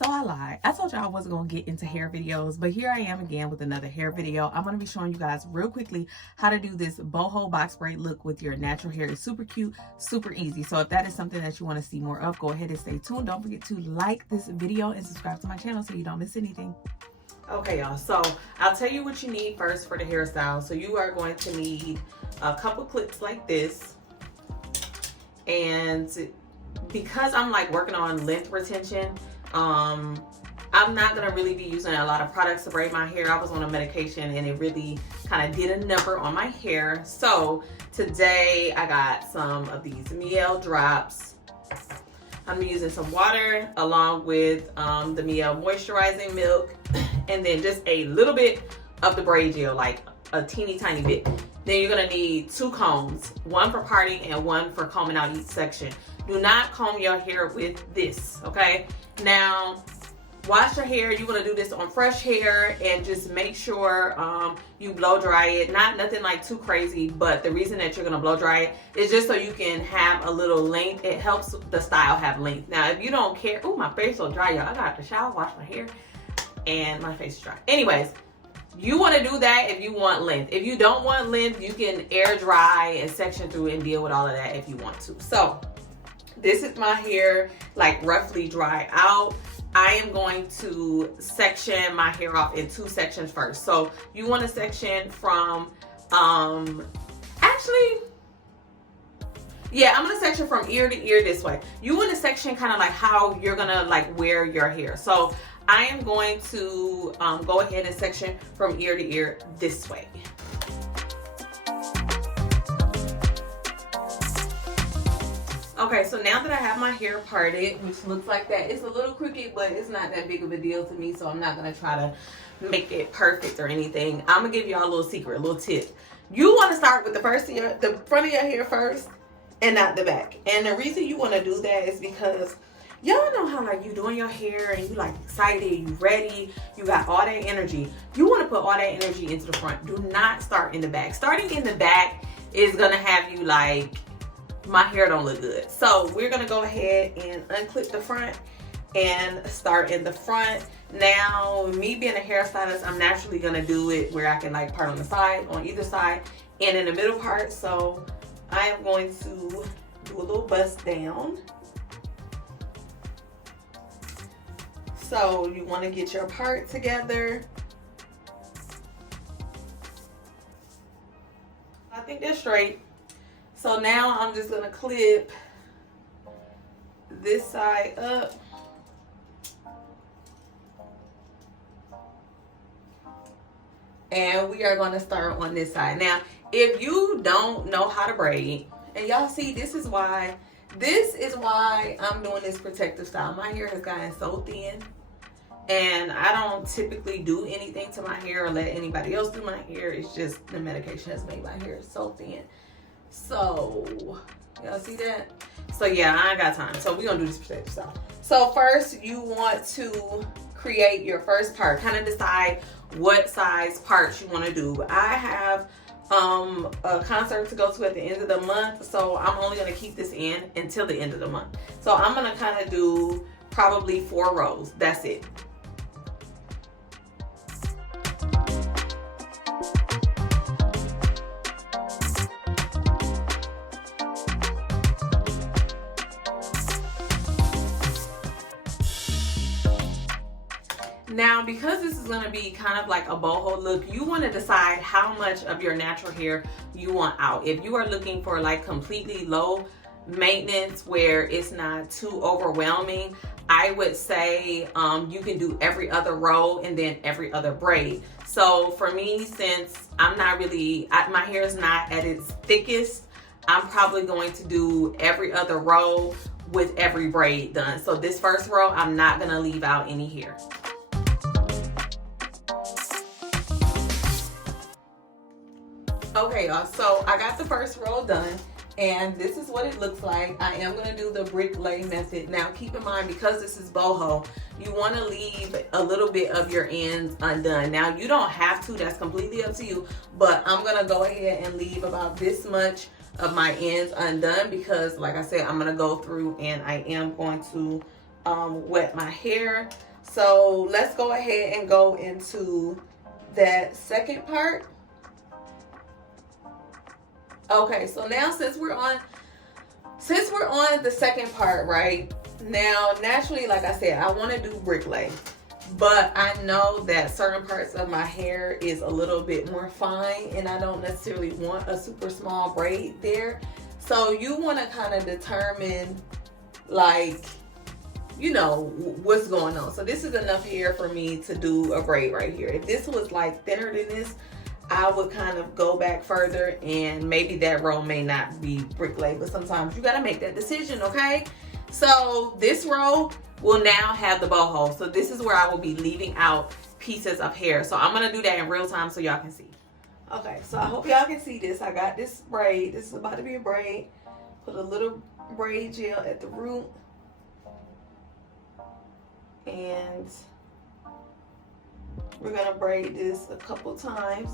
So I lied. I told y'all I wasn't going to get into hair videos, but here I am again with another hair video. I'm going to be showing you guys real quickly how to do this boho box braid look with your natural hair. It's super cute, super easy. So if that is something that you want to see more of, go ahead and stay tuned. Don't forget to like this video and subscribe to my channel so you don't miss anything. Okay, y'all, so I'll tell you what you need first for the hairstyle. So you are going to need a couple clips like this, and because I'm like working on length retention, I'm not gonna really be using a lot of products to braid my hair. I was on a medication and it really kind of did a number on my hair. So today I got some of these Miel drops. I'm using some water along with the Miel moisturizing milk, and then just a little bit of the braid gel, like a teeny tiny bit. Then you're gonna need 2 combs, one for parting and one for combing out each section. Do not comb your hair with this, okay? Now, wash your hair. You want to do this on fresh hair, and just make sure you blow dry it. Nothing like too crazy, but the reason that you're going to blow dry it is just so you can have a little length. It helps the style have length. Now, if you don't care, oh, my face so dry, y'all. I got to shower, wash my hair, and my face is dry. Anyways, you want to do that if you want length. If you don't want length, you can air dry and section through and deal with all of that if you want to. So this is my hair like roughly dry out. I am going to section my hair off in 2 sections first. So you want to section from, actually, yeah, I'm going to section from ear to ear this way. You want to section kind of like how you're going to like wear your hair. So I am going to go ahead and section from ear to ear this way. Okay, so now that I have my hair parted, which looks like that, it's a little crooked, but it's not that big of a deal to me, so I'm not going to try to make it perfect or anything. I'm going to give y'all a little secret, a little tip. You want to start with the front of your hair first and not the back. And the reason you want to do that is because y'all know how like you doing your hair and you like excited, you ready, you got all that energy. You want to put all that energy into the front. Do not start in the back. Starting in the back is going to have you like, my hair don't look good. So we're gonna go ahead and unclip the front and start in the front. Now, me being a hairstylist, I'm naturally gonna do it where I can like part on the side, on either side, and in the middle part. So I am going to do a little bust down. So you want to get your part together. I think they're straight. So now I'm just going to clip this side up. And we are going to start on this side. Now, if you don't know how to braid, and y'all see, this is why I'm doing this protective style. My hair has gotten so thin, and I don't typically do anything to my hair or let anybody else do my hair. It's just the medication has made my hair so thin. So y'all see that? So yeah, I ain't got time. So we're gonna do this protective style. So first you want to create your first part. Kind of decide what size parts you want to do. I have a concert to go to at the end of the month, so I'm only gonna keep this in until the end of the month. So I'm gonna kind of do probably 4 rows. That's it. Now, because this is going to be kind of like a boho look, you want to decide how much of your natural hair you want out. If you are looking for like completely low maintenance where it's not too overwhelming, I would say you can do every other row and then every other braid. So for me, since I'm not really, my hair is not at its thickest, I'm probably going to do every other row with every braid done. So this first row, I'm not going to leave out any hair. Okay, y'all, so I got the first row done, and this is what it looks like. I am going to do the Bricklay method. Now, keep in mind, because this is boho, you want to leave a little bit of your ends undone. Now, you don't have to. That's completely up to you, but I'm going to go ahead and leave about this much of my ends undone because, like I said, I'm going to go through and I am going to wet my hair. So let's go ahead and go into that second part. Okay, so now since we're on the second part, right? Now, naturally, like I said, I want to do Bricklay, but I know that certain parts of my hair is a little bit more fine, and I don't necessarily want a super small braid there. So you want to kind of determine, like, you know, what's going on. So this is enough hair for me to do a braid right here. If this was like thinner than this, I would kind of go back further, and maybe that row may not be Bricklay, but sometimes you got to make that decision, okay? So this row will now have the boho. So this is where I will be leaving out pieces of hair. So I'm going to do that in real time so y'all can see. Okay, so I hope y'all can see this. I got this braid. This is about to be a braid. Put a little braid gel at the root. And we're going to braid this a couple times.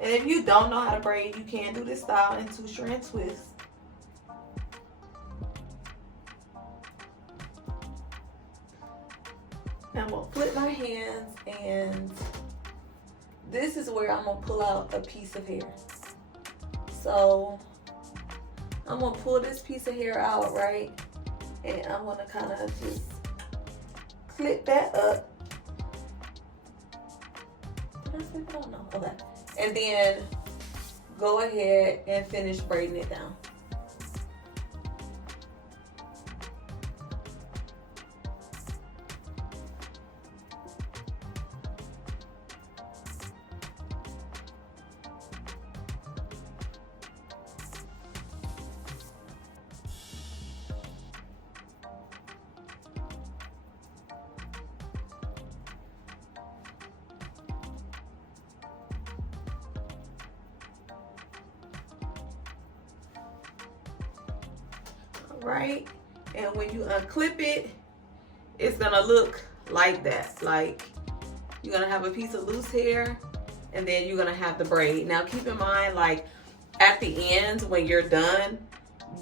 And if you don't know how to braid, you can do this style in two strand twist. Now I'm going to flip my hands, and this is where I'm going to pull out a piece of hair. So I'm going to pull this piece of hair out, right? And I'm going to kind of just clip that up. Did I slip it on? No. Okay. And then go ahead and finish braiding it down. Right, and when you unclip it, it's gonna look like that. Like, you're gonna have a piece of loose hair, and then you're gonna have the braid. Now keep in mind, like, at the end when you're done,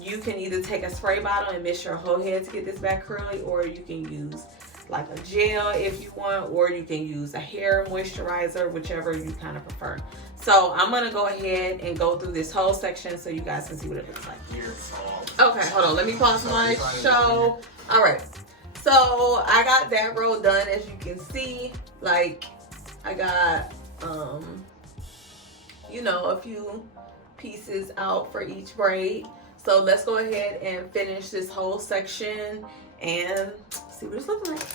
you can either take a spray bottle and mist your whole head to get this back curly, or you can use like a gel if you want, or you can use a hair moisturizer, whichever you kind of prefer. So I'm gonna go ahead and go through this whole section so you guys can see what it looks like. Okay, hold on, let me pause my show. All right, so I got that row done. As you can see, like, I got you know, a few pieces out for each braid. So let's go ahead and finish this whole section and see what it's looking like.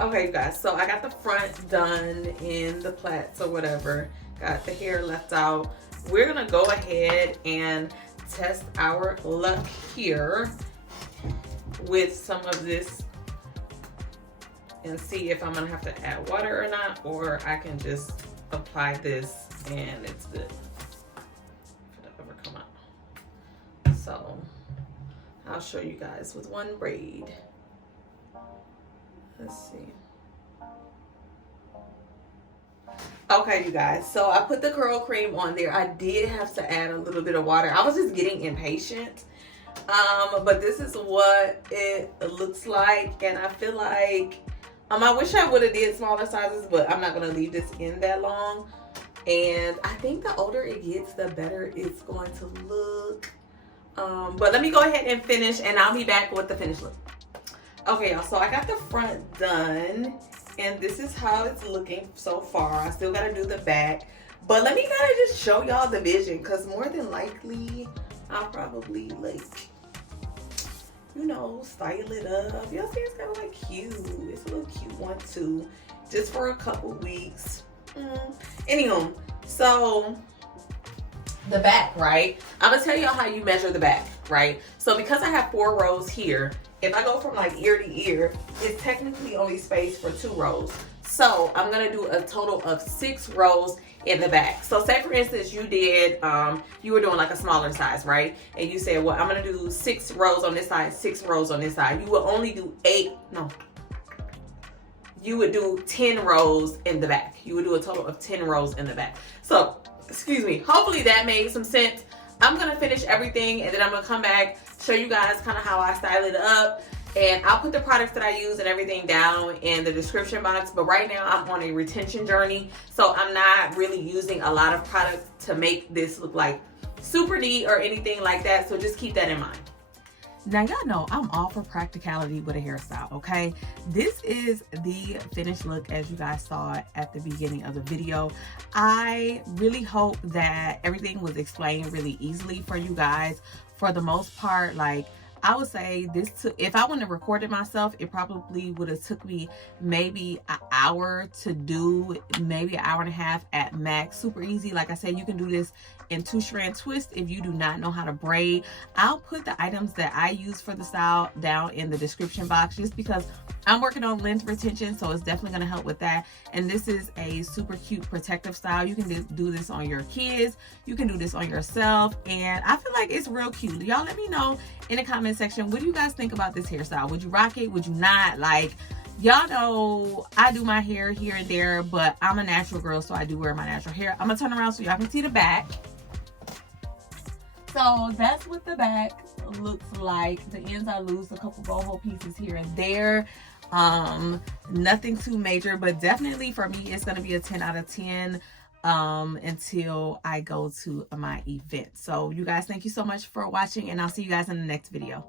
Okay, you guys, so I got the front done in the plaits or whatever. Got the hair left out. We're gonna go ahead and test our luck here with some of this and see if I'm gonna have to add water or not, or I can just apply this and it's good. If it'll ever come out. So I'll show you guys with one braid. Let's see. Okay, you guys, so I put the curl cream on there. I did have to add a little bit of water. I was just getting impatient. But this is what it looks like, and I feel like I wish I would have did smaller sizes, but I'm not gonna leave this in that long. And I think the older it gets, the better it's going to look. But let me go ahead and finish, and I'll be back with the finished look. Okay, y'all, so I got the front done, and this is how it's looking so far. I still gotta do the back, but let me kind of just show y'all the vision, because more than likely I'll probably, like, you know, style it up. Y'all see it's kind of like cute. It's a little cute one too, just for a couple weeks. Anywho, so the back, right? I'm gonna tell y'all how you measure the back, right? So because I have 4 rows here, if I go from like ear to ear, it's technically only space for 2 rows. So I'm gonna do a total of 6 rows, in the back. So say for instance you did you were doing like a smaller size, right? And you said, well, I'm gonna do 6 rows on this side, 6 rows on this side. You will only do you would do 10 rows in the back. You would do a total of 10 rows in the back. So excuse me, hopefully that made some sense. I'm gonna finish everything and then I'm gonna come back, show you guys kind of how I style it up. And I'll put the products that I use and everything down in the description box. But right now I'm on a retention journey, so I'm not really using a lot of products to make this look like super neat or anything like that. So just keep that in mind. Now y'all know I'm all for practicality with a hairstyle, okay? This is the finished look as you guys saw at the beginning of the video. I really hope that everything was explained really easily for you guys. For the most part, like, I would say this took, if I wouldn't have recorded myself, it probably would have took me maybe an hour to do, maybe an hour and a half at max. Super easy. Like I said, you can do this in 2-strand twist if you do not know how to braid. I'll put the items that I use for the style down in the description box just because I'm working on length retention, so it's definitely going to help with that. And this is a super cute protective style. You can do this on your kids. You can do this on yourself. And I feel like it's real cute. Y'all let me know in the comment section, what do you guys think about this hairstyle? Would you rock it? Would you not? Like, y'all know I do my hair here and there, but I'm a natural girl, so I do wear my natural hair. I'm going to turn around so y'all can see the back. So that's what the back looks like. The ends I lose a couple boho pieces here and there. Nothing too major, but definitely for me it's going to be a 10 out of 10 until I go to my event. So you guys, thank you so much for watching, and I'll see you guys in the next video.